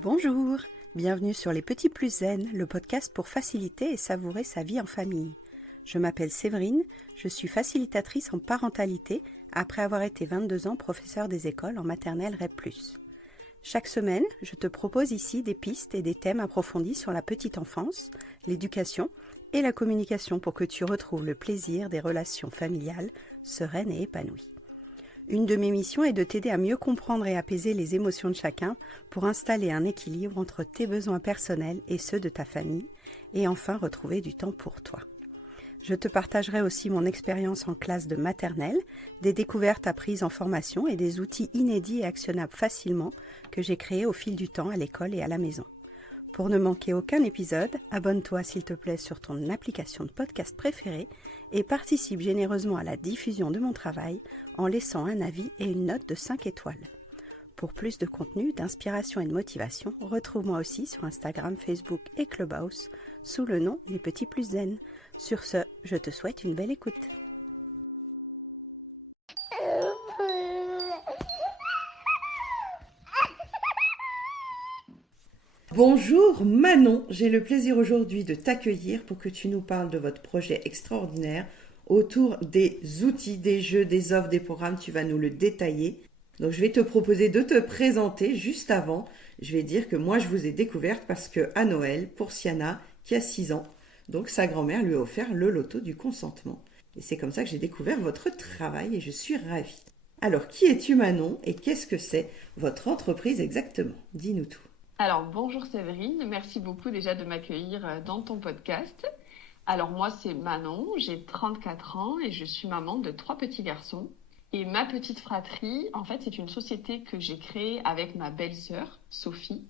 Bonjour, bienvenue sur Les Petits Plus Zen, le podcast pour faciliter et savourer sa vie en famille. Je m'appelle Séverine, je suis facilitatrice en parentalité après avoir été 22 ans professeure des écoles en maternelle REP+. Chaque semaine, je te propose ici des pistes et des thèmes approfondis sur la petite enfance, l'éducation et la communication pour que tu retrouves le plaisir des relations familiales sereines et épanouies. Une de mes missions est de t'aider à mieux comprendre et apaiser les émotions de chacun pour installer un équilibre entre tes besoins personnels et ceux de ta famille et enfin retrouver du temps pour toi. Je te partagerai aussi mon expérience en classe de maternelle, des découvertes apprises en formation et des outils inédits et actionnables facilement que j'ai créés au fil du temps à l'école et à la maison. Pour ne manquer aucun épisode, abonne-toi s'il te plaît sur ton application de podcast préférée et participe généreusement à la diffusion de mon travail en laissant un avis et une note de 5 étoiles. Pour plus de contenu, d'inspiration et de motivation, retrouve-moi aussi sur Instagram, Facebook et Clubhouse sous le nom Les Petits Plus Zen. Sur ce, je te souhaite une belle écoute. Bonjour Manon, j'ai le plaisir aujourd'hui de t'accueillir pour que tu nous parles de votre projet extraordinaire autour des outils, des jeux, des offres, des programmes. Tu vas nous le détailler. Donc je vais te proposer de te présenter juste avant. Je vais dire que moi je vous ai découverte parce que à Noël, pour Siana, qui a 6 ans, donc sa grand-mère lui a offert le loto du consentement. Et c'est comme ça que j'ai découvert votre travail et je suis ravie. Alors qui es-tu Manon et qu'est-ce que c'est votre entreprise exactement? Dis-nous tout. Alors, bonjour Séverine, merci beaucoup déjà de m'accueillir dans ton podcast. Alors moi c'est Manon, j'ai 34 ans et je suis maman de 3 petits garçons. Et ma petite fratrie, en fait c'est une société que j'ai créée avec ma belle-sœur, Sophie.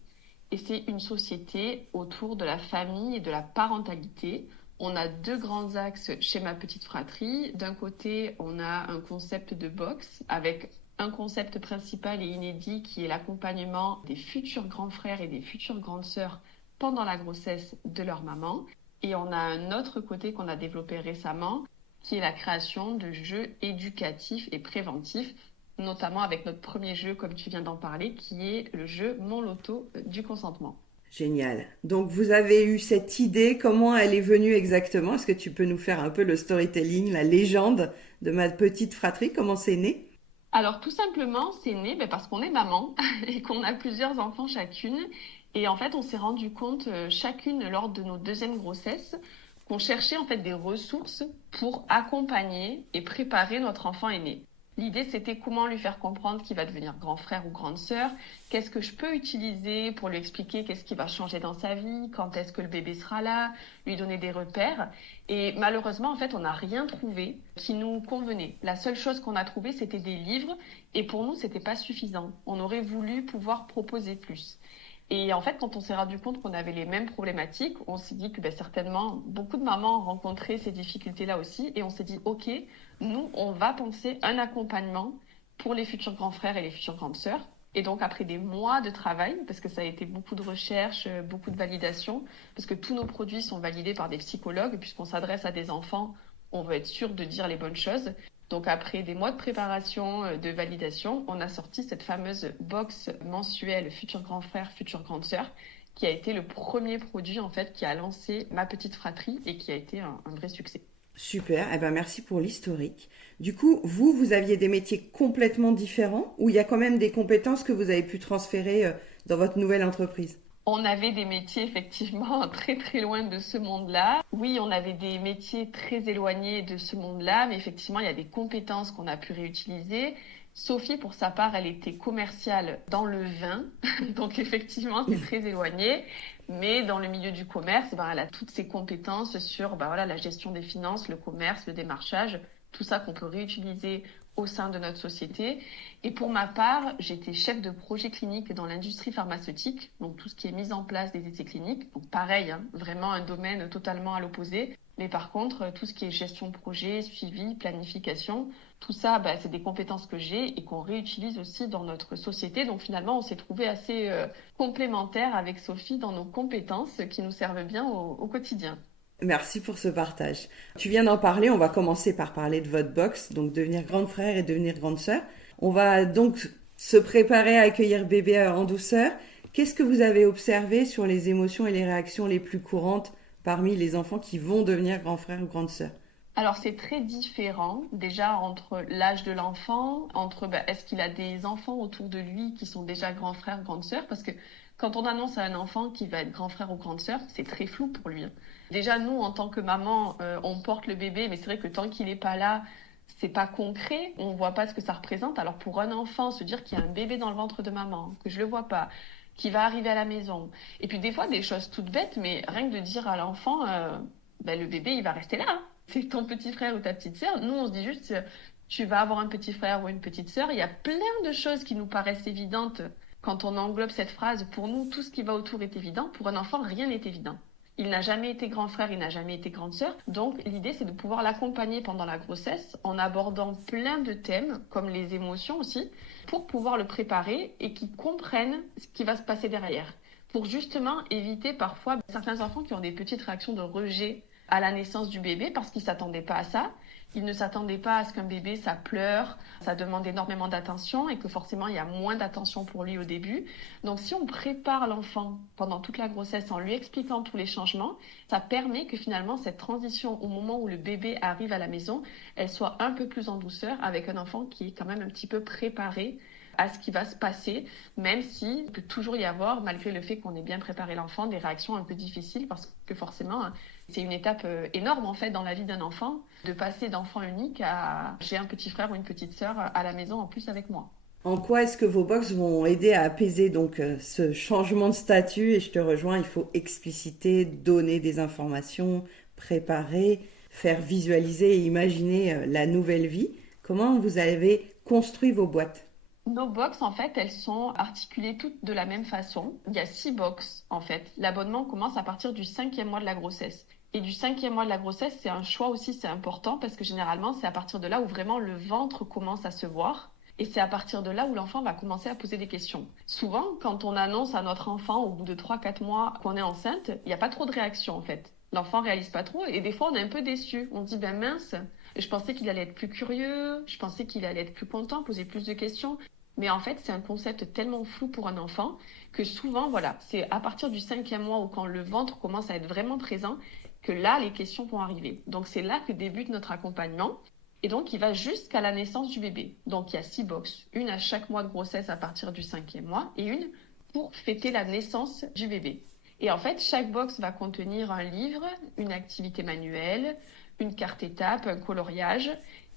Et c'est une société autour de la famille et de la parentalité. On a 2 grands axes chez ma petite fratrie. D'un côté, on a un concept de box avec un concept principal et inédit qui est l'accompagnement des futurs grands frères et des futures grandes sœurs pendant la grossesse de leur maman. Et on a un autre côté qu'on a développé récemment qui est la création de jeux éducatifs et préventifs, notamment avec notre premier jeu, comme tu viens d'en parler, qui est le jeu Mon Loto du consentement. Génial. Donc vous avez eu cette idée, comment elle est venue exactement? Est-ce que tu peux nous faire un peu le storytelling, la légende de ma petite fratrie? Comment c'est né? Alors tout simplement, c'est né parce qu'on est maman et qu'on a plusieurs enfants chacune. Et en fait, on s'est rendu compte chacune lors de nos deuxièmes grossesses qu'on cherchait en fait des ressources pour accompagner et préparer notre enfant aîné. L'idée, c'était comment lui faire comprendre qu'il va devenir grand frère ou grande sœur, qu'est-ce que je peux utiliser pour lui expliquer qu'est-ce qui va changer dans sa vie, quand est-ce que le bébé sera là, lui donner des repères. Et malheureusement, en fait, on n'a rien trouvé qui nous convenait. La seule chose qu'on a trouvée, c'était des livres, et pour nous, c'était pas suffisant. On aurait voulu pouvoir proposer plus. Et en fait, quand on s'est rendu compte qu'on avait les mêmes problématiques, on s'est dit que certainement, beaucoup de mamans rencontraient ces difficultés-là aussi. Et on s'est dit, OK, nous, on va penser un accompagnement pour les futurs grands frères et les futures grandes sœurs. Et donc, après des mois de travail, parce que ça a été beaucoup de recherches, beaucoup de validation, parce que tous nos produits sont validés par des psychologues, puisqu'on s'adresse à des enfants, on veut être sûr de dire les bonnes choses. Donc après des mois de préparation, de validation, on a sorti cette fameuse box mensuelle Futur Grand Frère, Future Grande Sœur, qui a été le premier produit en fait qui a lancé ma petite fratrie et qui a été un vrai succès. Super, merci pour l'historique. Du coup, vous aviez des métiers complètement différents ou il y a quand même des compétences que vous avez pu transférer dans votre nouvelle entreprise? On avait des métiers effectivement très très loin de ce monde-là. Oui, on avait des métiers très éloignés de ce monde-là, mais effectivement, il y a des compétences qu'on a pu réutiliser. Sophie, pour sa part, elle était commerciale dans le vin, donc effectivement, c'est très éloigné. Mais dans le milieu du commerce, elle a toutes ses compétences sur la gestion des finances, le commerce, le démarchage, tout ça qu'on peut réutiliser au sein de notre société. Et pour ma part, j'étais chef de projet clinique dans l'industrie pharmaceutique, donc tout ce qui est mise en place des essais cliniques. Donc pareil, vraiment un domaine totalement à l'opposé. Mais par contre, tout ce qui est gestion de projet, suivi, planification, tout ça, c'est des compétences que j'ai et qu'on réutilise aussi dans notre société. Donc finalement, on s'est trouvé assez complémentaires avec Sophie dans nos compétences qui nous servent bien au quotidien. Merci pour ce partage. Tu viens d'en parler, on va commencer par parler de votre box, donc devenir grande frère et devenir grande sœur. On va donc se préparer à accueillir bébé en douceur. Qu'est-ce que vous avez observé sur les émotions et les réactions les plus courantes parmi les enfants qui vont devenir grands frères ou grandes sœurs? Alors c'est très différent déjà entre l'âge de l'enfant, entre est-ce qu'il a des enfants autour de lui qui sont déjà grands frères, grandes sœurs, parce que quand on annonce à un enfant qu'il va être grand frère ou grande sœur, c'est très flou pour lui. Déjà nous en tant que maman, on porte le bébé, mais c'est vrai que tant qu'il n'est pas là, c'est pas concret, on voit pas ce que ça représente. Alors pour un enfant, se dire qu'il y a un bébé dans le ventre de maman, que je le vois pas, qui va arriver à la maison, et puis des fois des choses toutes bêtes, mais rien que de dire à l'enfant, le bébé il va rester là, hein. C'est ton petit frère ou ta petite sœur. Nous, on se dit juste, tu vas avoir un petit frère ou une petite sœur. Il y a plein de choses qui nous paraissent évidentes quand on englobe cette phrase. Pour nous, tout ce qui va autour est évident. Pour un enfant, rien n'est évident. Il n'a jamais été grand frère, il n'a jamais été grande sœur. Donc, l'idée, c'est de pouvoir l'accompagner pendant la grossesse en abordant plein de thèmes, comme les émotions aussi, pour pouvoir le préparer et qu'il comprenne ce qui va se passer derrière. Pour justement éviter parfois certains enfants qui ont des petites réactions de rejet à la naissance du bébé parce qu'ils ne s'attendaient pas à ça. Ils ne s'attendaient pas à ce qu'un bébé, ça pleure, ça demande énormément d'attention et que forcément, il y a moins d'attention pour lui au début. Donc, si on prépare l'enfant pendant toute la grossesse en lui expliquant tous les changements, ça permet que finalement, cette transition au moment où le bébé arrive à la maison, elle soit un peu plus en douceur avec un enfant qui est quand même un petit peu préparé à ce qui va se passer, même si il peut toujours y avoir, malgré le fait qu'on ait bien préparé l'enfant, des réactions un peu difficiles parce que forcément, c'est une étape énorme en fait dans la vie d'un enfant, de passer d'enfant unique à j'ai un petit frère ou une petite sœur à la maison en plus avec moi. En quoi est-ce que vos box vont aider à apaiser donc ce changement de statut? Et je te rejoins, il faut expliciter, donner des informations, préparer, faire visualiser et imaginer la nouvelle vie. Comment vous avez construit vos boîtes? Nos box, en fait, elles sont articulées toutes de la même façon. Il y a 6 box, en fait. L'abonnement commence à partir du 5e mois de la grossesse. Et du 5e mois de la grossesse, c'est un choix aussi, c'est important parce que généralement, c'est à partir de là où vraiment le ventre commence à se voir. Et c'est à partir de là où l'enfant va commencer à poser des questions. Souvent, quand on annonce à notre enfant au bout de 3-4 mois qu'on est enceinte, il n'y a pas trop de réaction, en fait. L'enfant réalise pas trop et des fois, on est un peu déçu. On se dit, mince, je pensais qu'il allait être plus curieux, je pensais qu'il allait être plus content, poser plus de questions. Mais en fait, c'est un concept tellement flou pour un enfant que souvent, voilà, c'est à partir du 5e mois ou quand le ventre commence à être vraiment présent que là, les questions vont arriver. Donc, c'est là que débute notre accompagnement. Et donc, il va jusqu'à la naissance du bébé. Donc, il y a 6 box. Une à chaque mois de grossesse à partir du 5e mois et une pour fêter la naissance du bébé. Et en fait, chaque box va contenir un livre, une activité manuelle, une carte étape, un coloriage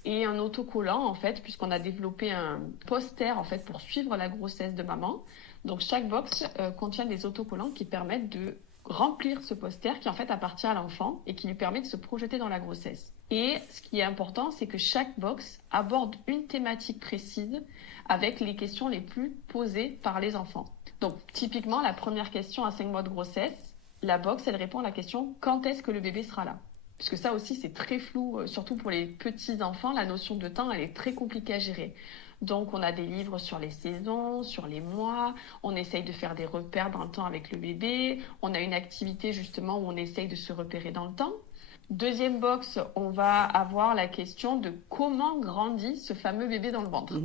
et un autocollant en fait, puisqu'on a développé un poster en fait pour suivre la grossesse de maman. Donc chaque box contient des autocollants qui permettent de remplir ce poster qui en fait appartient à l'enfant et qui lui permet de se projeter dans la grossesse. Et ce qui est important, c'est que chaque box aborde une thématique précise avec les questions les plus posées par les enfants. Donc typiquement, la première question à 5 mois de grossesse, la box, elle répond à la question « Quand est-ce que le bébé sera là ?» Parce que ça aussi, c'est très flou, surtout pour les petits enfants, la notion de temps, elle est très compliquée à gérer. Donc, on a des livres sur les saisons, sur les mois, on essaye de faire des repères dans le temps avec le bébé, on a une activité justement où on essaye de se repérer dans le temps. Deuxième box, on va avoir la question de comment grandit ce fameux bébé dans le ventre.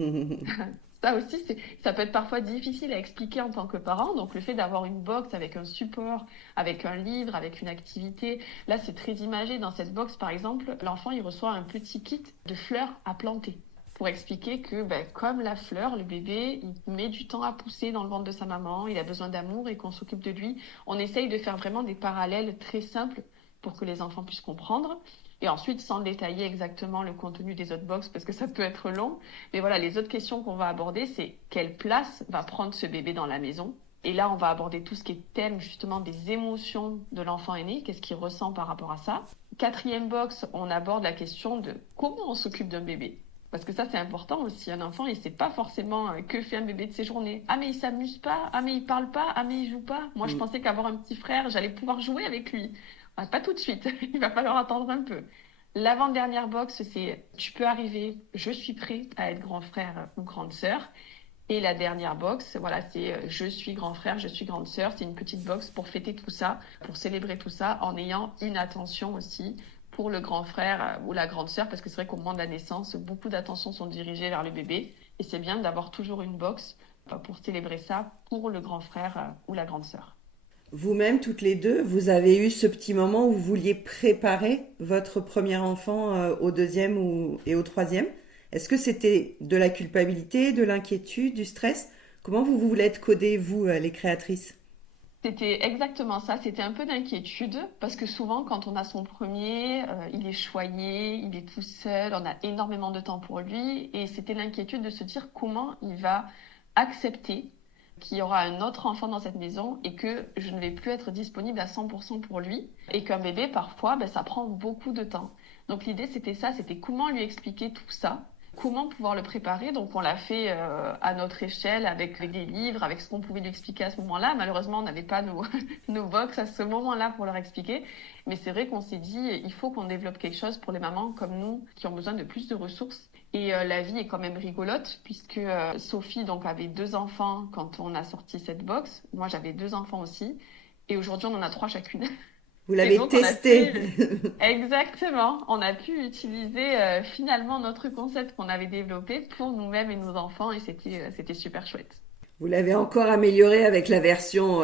Ça aussi, ça peut être parfois difficile à expliquer en tant que parent. Donc, le fait d'avoir une box avec un support, avec un livre, avec une activité, là, c'est très imagé. Dans cette box, par exemple, l'enfant, il reçoit un petit kit de fleurs à planter pour expliquer que, comme la fleur, le bébé, il met du temps à pousser dans le ventre de sa maman, il a besoin d'amour et qu'on s'occupe de lui. On essaye de faire vraiment des parallèles très simples pour que les enfants puissent comprendre. Et ensuite, sans détailler exactement le contenu des autres box, parce que ça peut être long. Mais voilà, les autres questions qu'on va aborder, c'est quelle place va prendre ce bébé dans la maison? Et là, on va aborder tout ce qui est thème, justement, des émotions de l'enfant aîné. Qu'est-ce qu'il ressent par rapport à ça? Quatrième box, on aborde la question de comment on s'occupe d'un bébé. Parce que ça, c'est important aussi. Un enfant, il ne sait pas forcément que fait un bébé de ses journées. Ah, mais il s'amuse pas. Ah, mais il parle pas. Ah, mais il joue pas. Moi, je pensais qu'avoir un petit frère, j'allais pouvoir jouer avec lui. Pas tout de suite, il va falloir attendre un peu. L'avant-dernière box, c'est tu peux arriver, je suis prêt à être grand frère ou grande sœur. Et la dernière box, voilà, c'est je suis grand frère, je suis grande sœur. C'est une petite box pour fêter tout ça, pour célébrer tout ça, en ayant une attention aussi pour le grand frère ou la grande sœur, parce que c'est vrai qu'au moment de la naissance, beaucoup d'attentions sont dirigées vers le bébé. Et c'est bien d'avoir toujours une box pour célébrer ça pour le grand frère ou la grande sœur. Vous-même, toutes les deux, vous avez eu ce petit moment où vous vouliez préparer votre premier enfant au deuxième et au troisième. Est-ce que c'était de la culpabilité, de l'inquiétude, du stress? Comment vous voulez être codées, vous, les créatrices? C'était exactement ça, c'était un peu d'inquiétude parce que souvent quand on a son premier, il est choyé, il est tout seul, on a énormément de temps pour lui et c'était l'inquiétude de se dire comment il va accepter qu'il y aura un autre enfant dans cette maison et que je ne vais plus être disponible à 100% pour lui et qu'un bébé parfois ça prend beaucoup de temps. Donc l'idée c'était ça, c'était comment lui expliquer tout ça. Comment pouvoir le préparer? Donc, on l'a fait à notre échelle avec des livres, avec ce qu'on pouvait lui expliquer à ce moment-là. Malheureusement, on n'avait pas nos box à ce moment-là pour leur expliquer. Mais c'est vrai qu'on s'est dit, il faut qu'on développe quelque chose pour les mamans comme nous qui ont besoin de plus de ressources. Et la vie est quand même rigolote puisque Sophie donc avait 2 enfants quand on a sorti cette box. Moi, j'avais 2 enfants aussi. Et aujourd'hui, on en a 3 chacune. Vous l'avez testé. Exactement. On a pu utiliser finalement notre concept qu'on avait développé pour nous-mêmes et nos enfants et c'était super chouette. Vous l'avez encore amélioré avec la version...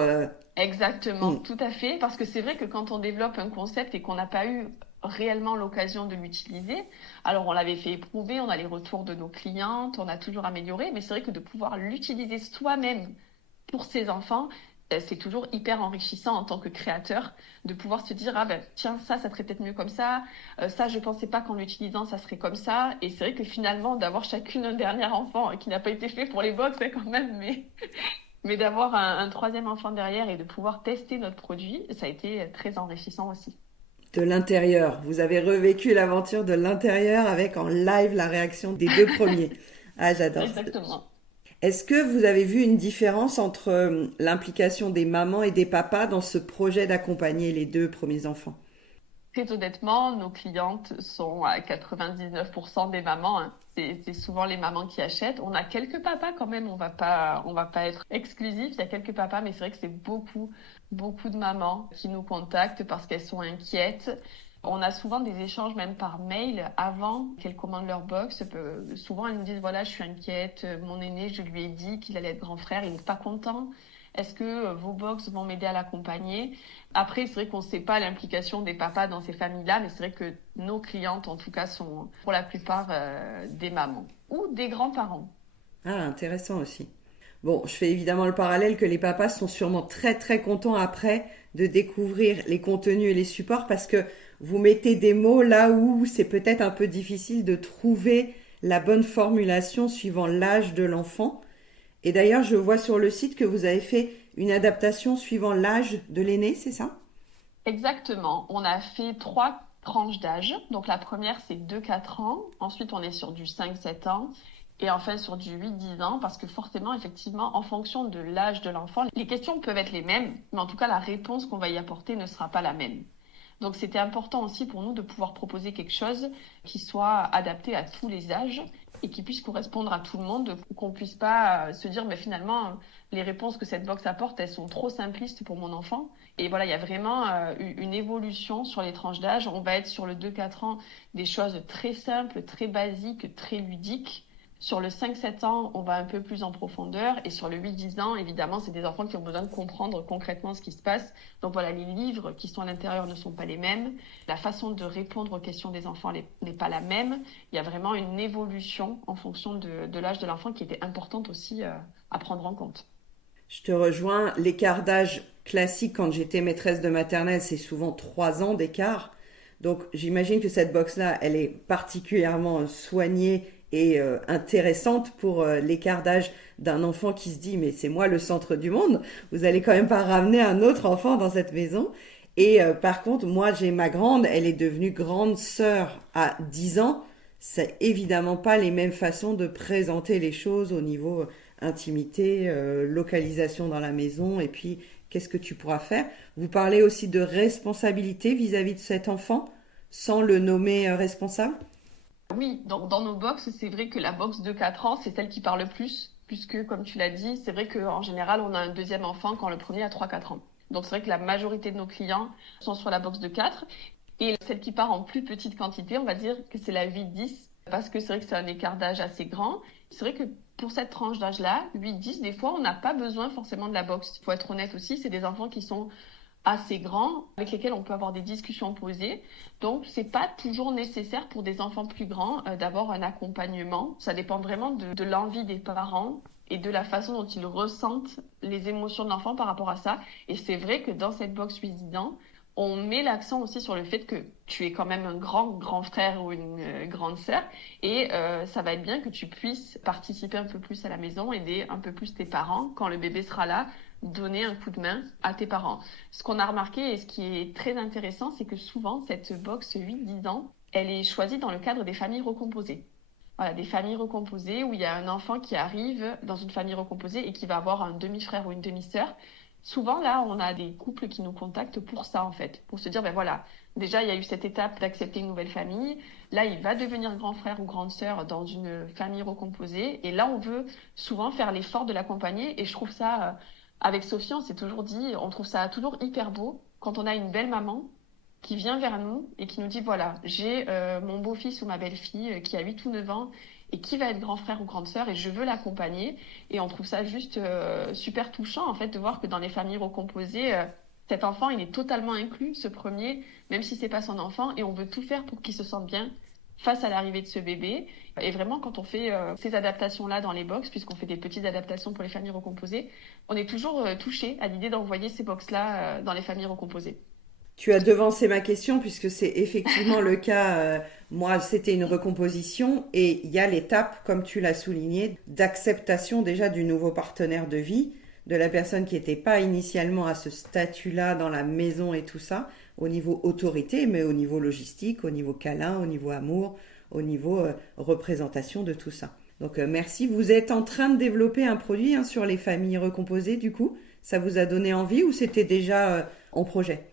Exactement, tout à fait. Parce que c'est vrai que quand on développe un concept et qu'on n'a pas eu réellement l'occasion de l'utiliser, alors on l'avait fait éprouver, on a les retours de nos clientes, on a toujours amélioré, mais c'est vrai que de pouvoir l'utiliser soi-même pour ses enfants, c'est toujours hyper enrichissant en tant que créateur de pouvoir se dire tiens ça serait peut-être mieux comme ça, ça je pensais pas qu'en l'utilisant ça serait comme ça et c'est vrai que finalement d'avoir chacune un dernier enfant qui n'a pas été fait pour les box quand même mais d'avoir un troisième enfant derrière et de pouvoir tester notre produit ça a été très enrichissant aussi. De l'intérieur, vous avez revécu l'aventure de l'intérieur avec en live la réaction des 2 premiers. Ah j'adore. Exactement. Est-ce que vous avez vu une différence entre l'implication des mamans et des papas dans ce projet d'accompagner les 2 premiers enfants? Très honnêtement, nos clientes sont à 99% des mamans. Hein. C'est souvent les mamans qui achètent. On a quelques papas quand même, on va pas être exclusif. Il y a quelques papas, mais c'est vrai que c'est beaucoup de mamans qui nous contactent parce qu'elles sont inquiètes. On a souvent des échanges même par mail avant qu'elles commandent leur box. Souvent, elles nous disent, voilà, je suis inquiète, mon aîné, je lui ai dit qu'il allait être grand frère, il n'est pas content. Est-ce que vos box vont m'aider à l'accompagner? Après, c'est vrai qu'on ne sait pas l'implication des papas dans ces familles-là, mais c'est vrai que nos clientes, en tout cas, sont pour la plupart des mamans ou des grands-parents. Ah, intéressant aussi. Bon, je fais évidemment le parallèle que les papas sont sûrement très très contents après de découvrir les contenus et les supports parce que vous mettez des mots là où c'est peut-être un peu difficile de trouver la bonne formulation suivant l'âge de l'enfant. Et d'ailleurs, je vois sur le site que vous avez fait une adaptation suivant l'âge de l'aîné, c'est ça? Exactement. On a fait 3 tranches d'âge. Donc la première, c'est 2-4 ans. Ensuite, on est sur du 5-7 ans. Et enfin sur du 8-10 ans, parce que forcément, effectivement, en fonction de l'âge de l'enfant, les questions peuvent être les mêmes, mais en tout cas, la réponse qu'on va y apporter ne sera pas la même. Donc c'était important aussi pour nous de pouvoir proposer quelque chose qui soit adapté à tous les âges et qui puisse correspondre à tout le monde, qu'on puisse pas se dire mais finalement les réponses que cette box apporte elles sont trop simplistes pour mon enfant. Et voilà, il y a vraiment une évolution sur les tranches d'âge. On va être sur le 2-4 ans des choses très simples, très basiques, très ludiques. Sur le 5-7 ans, on va un peu plus en profondeur. Et sur le 8-10 ans, évidemment, c'est des enfants qui ont besoin de comprendre concrètement ce qui se passe. Donc voilà, les livres qui sont à l'intérieur ne sont pas les mêmes. La façon de répondre aux questions des enfants n'est pas la même. Il y a vraiment une évolution en fonction de l'âge de l'enfant qui était importante aussi à prendre en compte. Je te rejoins. L'écart d'âge classique quand j'étais maîtresse de maternelle, c'est souvent 3 ans d'écart. Donc j'imagine que cette box-là, elle est particulièrement soignée et intéressante pour l'écart d'âge d'un enfant qui se dit mais c'est moi le centre du monde, vous allez quand même pas ramener un autre enfant dans cette maison. Et par contre, moi j'ai ma grande, elle est devenue grande sœur à 10 ans, c'est évidemment pas les mêmes façons de présenter les choses au niveau intimité, localisation dans la maison et puis qu'est-ce que tu pourras faire. Vous parlez aussi de responsabilité vis-à-vis de cet enfant sans le nommer responsable? Oui, dans nos box, c'est vrai que la box de 4 ans, c'est celle qui parle le plus, puisque, comme tu l'as dit, c'est vrai qu'en général, on a un deuxième enfant quand le premier a 3-4 ans. Donc, c'est vrai que la majorité de nos clients sont sur la box de 4. Et celle qui part en plus petite quantité, on va dire que c'est la 8-10, parce que c'est vrai que c'est un écart d'âge assez grand. C'est vrai que pour cette tranche d'âge-là, 8-10, des fois, on n'a pas besoin forcément de la box. Il faut être honnête aussi, c'est des enfants qui sont assez grands, avec lesquels on peut avoir des discussions posées. Donc, c'est pas toujours nécessaire pour des enfants plus grands d'avoir un accompagnement. Ça dépend vraiment de l'envie des parents et de la façon dont ils ressentent les émotions de l'enfant par rapport à ça. Et c'est vrai que dans cette box 8-10 ans, on met l'accent aussi sur le fait que tu es quand même un grand frère ou une grande sœur et ça va être bien que tu puisses participer un peu plus à la maison, aider un peu plus tes parents quand le bébé sera là, donner un coup de main à tes parents. Ce qu'on a remarqué et ce qui est très intéressant, c'est que souvent cette box 8-10 ans, elle est choisie dans le cadre des familles recomposées. Voilà, des familles recomposées où il y a un enfant qui arrive dans une famille recomposée et qui va avoir un demi-frère ou une demi-sœur. Souvent, là, on a des couples qui nous contactent pour ça, en fait. Pour se dire, ben voilà, déjà, il y a eu cette étape d'accepter une nouvelle famille. Là, il va devenir grand frère ou grande sœur dans une famille recomposée. Et là, on veut souvent faire l'effort de l'accompagner. Et je trouve ça, avec Sophie, on s'est toujours dit, on trouve ça toujours hyper beau quand on a une belle maman qui vient vers nous et qui nous dit, voilà, j'ai mon beau-fils ou ma belle-fille qui a 8 ou 9 ans et qui va être grand frère ou grande sœur et je veux l'accompagner. Et on trouve ça juste super touchant, en fait, de voir que dans les familles recomposées, cet enfant, il est totalement inclus, ce premier, même si c'est pas son enfant, et on veut tout faire pour qu'il se sente bien face à l'arrivée de ce bébé. Et vraiment, quand on fait ces adaptations-là dans les box, puisqu'on fait des petites adaptations pour les familles recomposées, on est toujours touché à l'idée d'envoyer ces box-là dans les familles recomposées. Tu as devancé ma question puisque c'est effectivement le cas. Moi, c'était une recomposition et il y a l'étape, comme tu l'as souligné, d'acceptation déjà du nouveau partenaire de vie, de la personne qui n'était pas initialement à ce statut-là dans la maison et tout ça, au niveau autorité, mais au niveau logistique, au niveau câlin, au niveau amour, au niveau représentation de tout ça. Donc merci. Vous êtes en train de développer un produit sur les familles recomposées du coup. Ça vous a donné envie ou c'était déjà en projet ?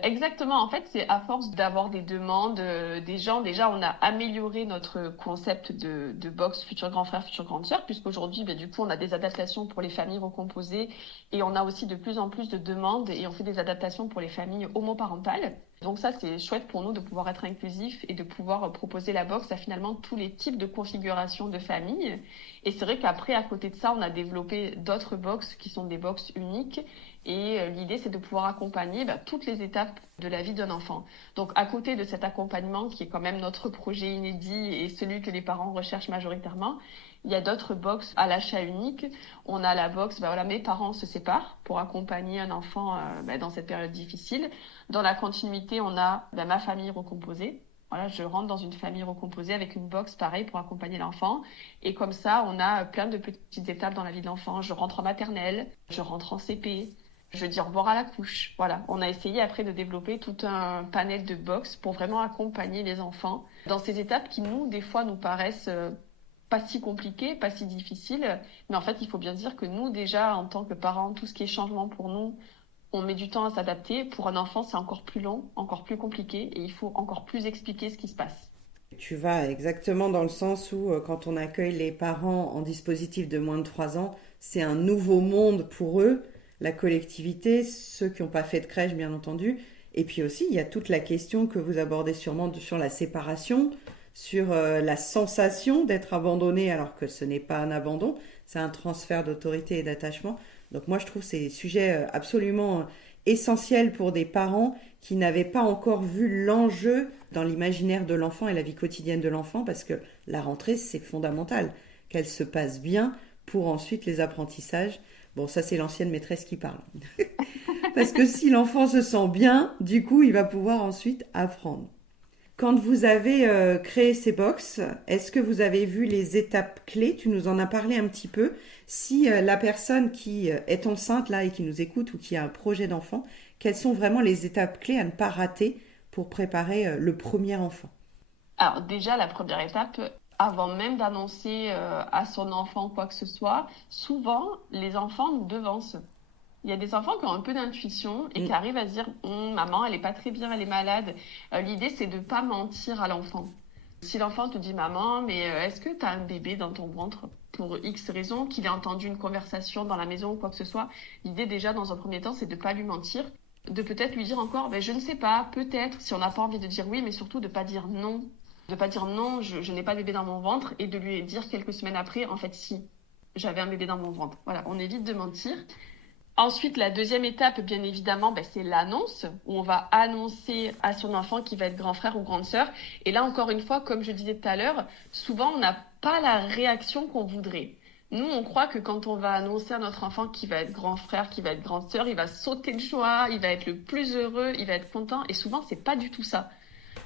Exactement, en fait, c'est à force d'avoir des demandes des gens. Déjà, on a amélioré notre concept de box futur grand frère, future grande sœur, puisqu'aujourd'hui, du coup, on a des adaptations pour les familles recomposées et on a aussi de plus en plus de demandes et on fait des adaptations pour les familles homoparentales. Donc ça, c'est chouette pour nous de pouvoir être inclusif et de pouvoir proposer la box à finalement tous les types de configurations de famille. Et c'est vrai qu'après, à côté de ça, on a développé d'autres box qui sont des box uniques. Et l'idée, c'est de pouvoir accompagner toutes les étapes de la vie d'un enfant. Donc, à côté de cet accompagnement, qui est quand même notre projet inédit et celui que les parents recherchent majoritairement, il y a d'autres box à l'achat unique. On a la box, mes parents se séparent pour accompagner un enfant dans cette période difficile. Dans la continuité, on a ma famille recomposée. Voilà, je rentre dans une famille recomposée avec une box pareil pour accompagner l'enfant. Et comme ça, on a plein de petites étapes dans la vie de l'enfant. Je rentre en maternelle, je rentre en CP. Je dis au revoir à la couche. Voilà, on a essayé après de développer tout un panel de box pour vraiment accompagner les enfants dans ces étapes qui, nous, des fois, nous paraissent pas si compliquées, pas si difficiles. Mais en fait, il faut bien dire que nous, déjà, en tant que parents, tout ce qui est changement pour nous, on met du temps à s'adapter. Pour un enfant, c'est encore plus long, encore plus compliqué et il faut encore plus expliquer ce qui se passe. Tu vas exactement dans le sens où quand on accueille les parents en dispositif de moins de 3 ans, c'est un nouveau monde pour eux. La collectivité, ceux qui n'ont pas fait de crèche bien entendu, et puis aussi il y a toute la question que vous abordez sûrement sur la séparation, sur la sensation d'être abandonné alors que ce n'est pas un abandon, c'est un transfert d'autorité et d'attachement. Donc moi je trouve ces sujets absolument essentiels pour des parents qui n'avaient pas encore vu l'enjeu dans l'imaginaire de l'enfant et la vie quotidienne de l'enfant, parce que la rentrée c'est fondamental, qu'elle se passe bien pour ensuite les apprentissages. Bon, ça, c'est l'ancienne maîtresse qui parle. Parce que si l'enfant se sent bien, du coup, il va pouvoir ensuite apprendre. Quand vous avez créé ces box, est-ce que vous avez vu les étapes clés ? Tu nous en as parlé un petit peu. Si la personne qui est enceinte là et qui nous écoute ou qui a un projet d'enfant, quelles sont vraiment les étapes clés à ne pas rater pour préparer le premier enfant ? Alors déjà, la première étape, avant même d'annoncer à son enfant quoi que ce soit, souvent, les enfants nous devancent. Il y a des enfants qui ont un peu d'intuition et qui arrivent à se dire « Maman, elle est pas très bien, elle est malade ». L'idée, c'est de pas mentir à l'enfant. Si l'enfant te dit « Maman, mais est-ce que tu as un bébé dans ton ventre ?» pour X raison, qu'il ait entendu une conversation dans la maison ou quoi que ce soit, l'idée déjà, dans un premier temps, c'est de pas lui mentir, de peut-être lui dire encore « Je ne sais pas, peut-être », si on n'a pas envie de dire oui, mais surtout de pas dire non. De pas dire non, je n'ai pas de bébé dans mon ventre et de lui dire quelques semaines après, en fait, si, j'avais un bébé dans mon ventre. Voilà, on évite de mentir. Ensuite, la deuxième étape, bien évidemment, c'est l'annonce, où on va annoncer à son enfant qu'il va être grand frère ou grande sœur. Et là, encore une fois, comme je disais tout à l'heure, souvent, on n'a pas la réaction qu'on voudrait. Nous, on croit que quand on va annoncer à notre enfant qu'il va être grand frère, qu'il va être grande sœur, il va sauter de joie, il va être le plus heureux, il va être content. Et souvent, c'est pas du tout ça.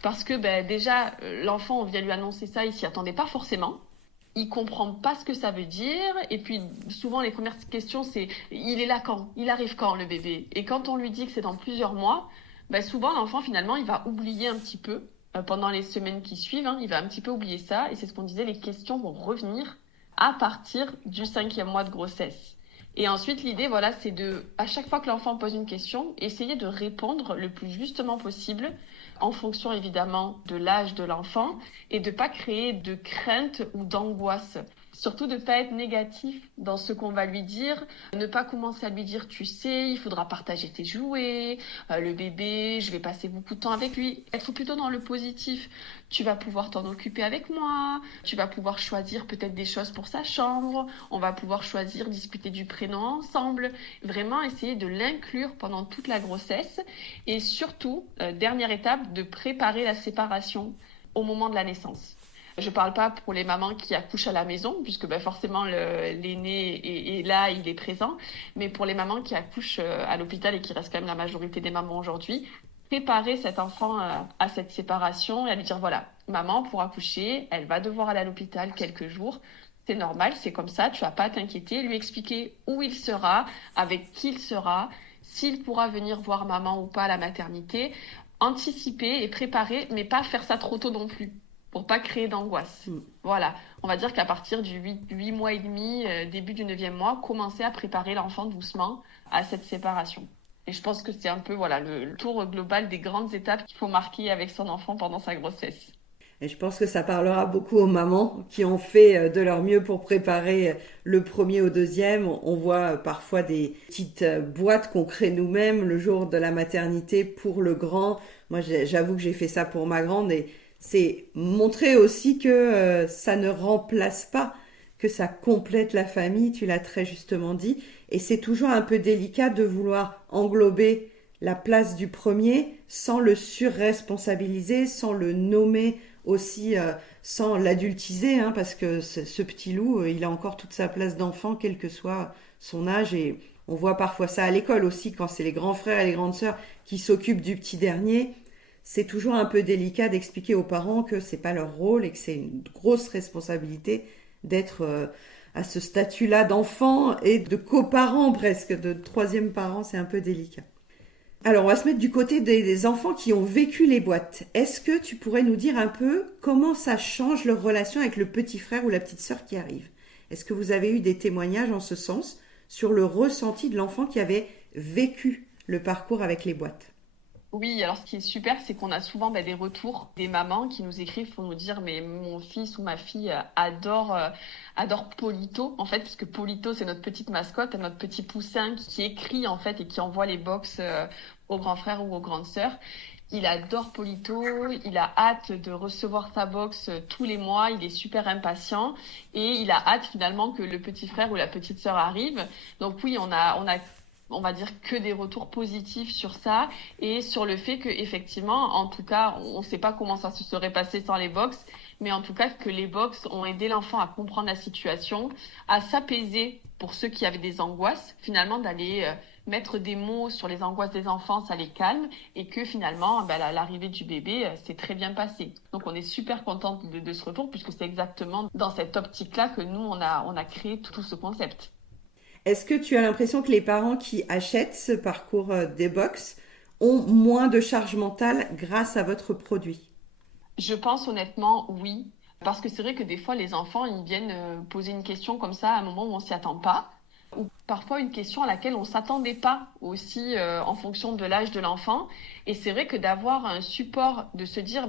Parce que déjà, l'enfant, on vient lui annoncer ça, il s'y attendait pas forcément. Il comprend pas ce que ça veut dire. Et puis, souvent, les premières questions, c'est il est là quand? Il arrive quand, le bébé? Et quand on lui dit que c'est dans plusieurs mois, souvent, l'enfant, finalement, il va oublier un petit peu pendant les semaines qui suivent. Il va un petit peu oublier ça. Et c'est ce qu'on disait, les questions vont revenir à partir du 5e mois de grossesse. Et ensuite, l'idée, voilà, c'est à chaque fois que l'enfant pose une question, essayer de répondre le plus justement possible, en fonction évidemment de l'âge de l'enfant, et de ne pas créer de crainte ou d'angoisse. Surtout de ne pas être négatif dans ce qu'on va lui dire, ne pas commencer à lui dire, tu sais, il faudra partager tes jouets, le bébé, je vais passer beaucoup de temps avec lui. Être plutôt dans le positif. Tu vas pouvoir t'en occuper avec moi, tu vas pouvoir choisir peut-être des choses pour sa chambre, on va pouvoir choisir, discuter du prénom ensemble. Vraiment essayer de l'inclure pendant toute la grossesse et surtout, dernière étape, de préparer la séparation au moment de la naissance. Je ne parle pas pour les mamans qui accouchent à la maison, puisque forcément l'aîné est là, il est présent. Mais pour les mamans qui accouchent à l'hôpital et qui restent quand même la majorité des mamans aujourd'hui, préparer cet enfant à cette séparation et à lui dire, voilà, maman, pour accoucher, elle va devoir aller à l'hôpital quelques jours. C'est normal, c'est comme ça, tu vas pas à t'inquiéter. Lui expliquer où il sera, avec qui il sera, s'il pourra venir voir maman ou pas à la maternité. Anticiper et préparer, mais pas faire ça trop tôt non plus, pour pas créer d'angoisse. Voilà, on va dire qu'à partir du 8 mois et demi, début du 9e mois, commencer à préparer l'enfant doucement à cette séparation. Et je pense que c'est un peu le tour global des grandes étapes qu'il faut marquer avec son enfant pendant sa grossesse. Et je pense que ça parlera beaucoup aux mamans qui ont fait de leur mieux pour préparer le premier au deuxième. On voit parfois des petites boîtes qu'on crée nous-mêmes le jour de la maternité pour le grand. Moi, j'avoue que j'ai fait ça pour ma grande et c'est montrer aussi que ça ne remplace pas, que ça complète la famille, tu l'as très justement dit. Et c'est toujours un peu délicat de vouloir englober la place du premier sans le surresponsabiliser, sans le nommer aussi, sans l'adultiser, parce que ce petit loup, il a encore toute sa place d'enfant, quel que soit son âge. Et on voit parfois ça à l'école aussi, quand c'est les grands frères et les grandes sœurs qui s'occupent du petit dernier. C'est toujours un peu délicat d'expliquer aux parents que c'est pas leur rôle et que c'est une grosse responsabilité d'être à ce statut-là d'enfant et de coparent presque, de troisième parent, c'est un peu délicat. Alors, on va se mettre du côté des enfants qui ont vécu les boîtes. Est-ce que tu pourrais nous dire un peu comment ça change leur relation avec le petit frère ou la petite sœur qui arrive? Est-ce que vous avez eu des témoignages en ce sens sur le ressenti de l'enfant qui avait vécu le parcours avec les boîtes? Oui, alors ce qui est super, c'est qu'on a souvent des retours des mamans qui nous écrivent pour nous dire mais mon fils ou ma fille adore Polito en fait, puisque Polito c'est notre petite mascotte, notre petit poussin qui écrit en fait et qui envoie les box aux grands frères ou aux grandes sœurs. Il adore Polito, il a hâte de recevoir sa box tous les mois, il est super impatient et il a hâte finalement que le petit frère ou la petite sœur arrive. Donc oui, on va dire que des retours positifs sur ça et sur le fait que effectivement, en tout cas, on ne sait pas comment ça se serait passé sans les box, mais en tout cas que les box ont aidé l'enfant à comprendre la situation, à s'apaiser pour ceux qui avaient des angoisses, finalement d'aller mettre des mots sur les angoisses des enfants, ça les calme et que finalement, l'arrivée du bébé s'est très bien passée. Donc on est super contente de ce retour puisque c'est exactement dans cette optique-là que nous, on a créé tout ce concept. Est-ce que tu as l'impression que les parents qui achètent ce parcours des box ont moins de charge mentale grâce à votre produit? Je pense honnêtement oui, parce que c'est vrai que des fois les enfants ils viennent poser une question comme ça à un moment où on s'y attend pas, ou parfois une question à laquelle on s'attendait pas aussi en fonction de l'âge de l'enfant. Et c'est vrai que d'avoir un support, de se dire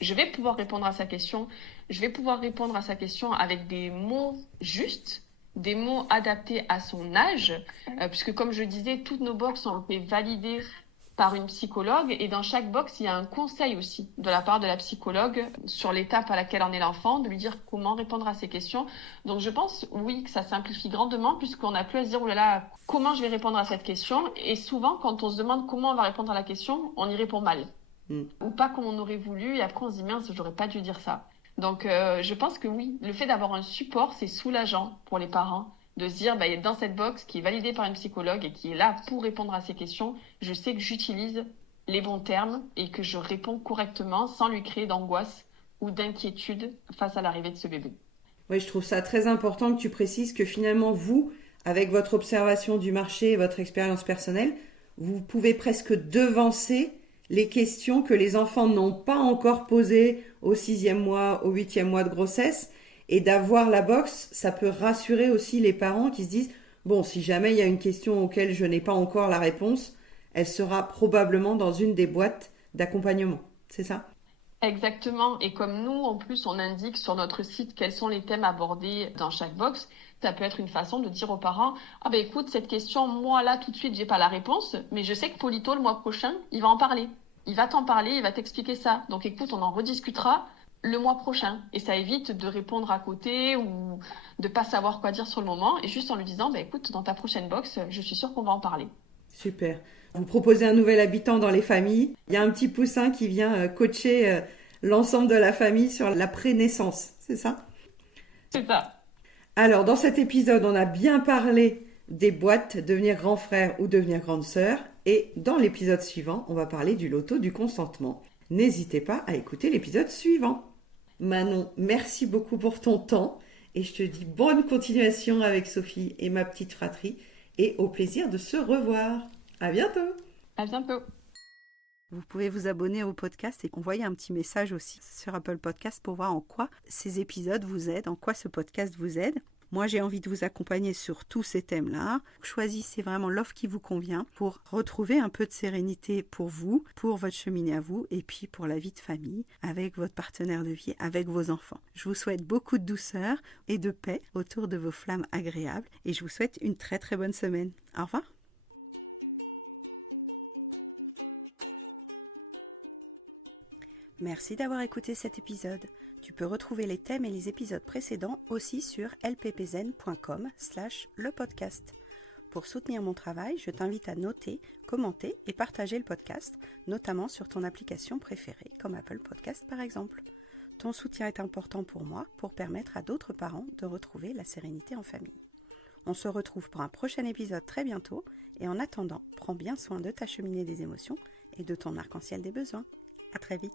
je vais pouvoir répondre à sa question, je vais pouvoir répondre à sa question avec des mots justes, des mots adaptés à son âge, puisque comme je disais, toutes nos box ont été validées par une psychologue et dans chaque box, il y a un conseil aussi de la part de la psychologue sur l'étape à laquelle en est l'enfant, de lui dire comment répondre à ces questions. Donc je pense, oui, que ça simplifie grandement puisqu'on n'a plus à se dire, oh là là, comment je vais répondre à cette question? Et souvent, quand on se demande comment on va répondre à la question, on y répond mal. Ou pas comme on aurait voulu et après on se dit, mince, j'aurais pas dû dire ça. Donc je pense que oui, le fait d'avoir un support, c'est soulageant pour les parents de se dire, dans cette box qui est validée par une psychologue et qui est là pour répondre à ces questions, je sais que j'utilise les bons termes et que je réponds correctement sans lui créer d'angoisse ou d'inquiétude face à l'arrivée de ce bébé. Oui, je trouve ça très important que tu précises que finalement, vous, avec votre observation du marché et votre expérience personnelle, vous pouvez presque devancer les questions que les enfants n'ont pas encore posées au 6e mois, au 8e mois de grossesse. Et d'avoir la box, ça peut rassurer aussi les parents qui se disent « Bon, si jamais il y a une question auquel je n'ai pas encore la réponse, elle sera probablement dans une des boîtes d'accompagnement. » C'est ça ? Exactement. Et comme nous, en plus, on indique sur notre site quels sont les thèmes abordés dans chaque box, ça peut être une façon de dire aux parents, écoute, cette question, moi là, tout de suite, j'ai pas la réponse, mais je sais que Polito, le mois prochain, il va en parler. Il va t'en parler, il va t'expliquer ça. Donc écoute, on en rediscutera le mois prochain. Et ça évite de répondre à côté ou de pas savoir quoi dire sur le moment. Et juste en lui disant, écoute, dans ta prochaine box, je suis sûre qu'on va en parler. Super. Vous proposez un nouvel habitant dans les familles. Il y a un petit poussin qui vient coacher l'ensemble de la famille sur la prénaissance. C'est ça ? C'est ça. Alors, dans cet épisode, on a bien parlé des boîtes devenir grand frère ou devenir grande sœur. Et dans l'épisode suivant, on va parler du loto du consentement. N'hésitez pas à écouter l'épisode suivant. Manon, merci beaucoup pour ton temps. Et je te dis bonne continuation avec Sophie et ma petite fratrie. Et au plaisir de se revoir. À bientôt. À bientôt. Vous pouvez vous abonner au podcast et envoyer un petit message aussi sur Apple Podcast pour voir en quoi ces épisodes vous aident, en quoi ce podcast vous aide. Moi, j'ai envie de vous accompagner sur tous ces thèmes-là. Choisissez vraiment l'offre qui vous convient pour retrouver un peu de sérénité pour vous, pour votre cheminée à vous et puis pour la vie de famille avec votre partenaire de vie, avec vos enfants. Je vous souhaite beaucoup de douceur et de paix autour de vos flammes agréables et je vous souhaite une très très bonne semaine. Au revoir. Merci d'avoir écouté cet épisode. Tu peux retrouver les thèmes et les épisodes précédents aussi sur lppzen.com/lepodcast. Pour soutenir mon travail, je t'invite à noter, commenter et partager le podcast, notamment sur ton application préférée, comme Apple Podcast par exemple. Ton soutien est important pour moi pour permettre à d'autres parents de retrouver la sérénité en famille. On se retrouve pour un prochain épisode très bientôt et en attendant, prends bien soin de ta cheminée des émotions et de ton arc-en-ciel des besoins. À très vite.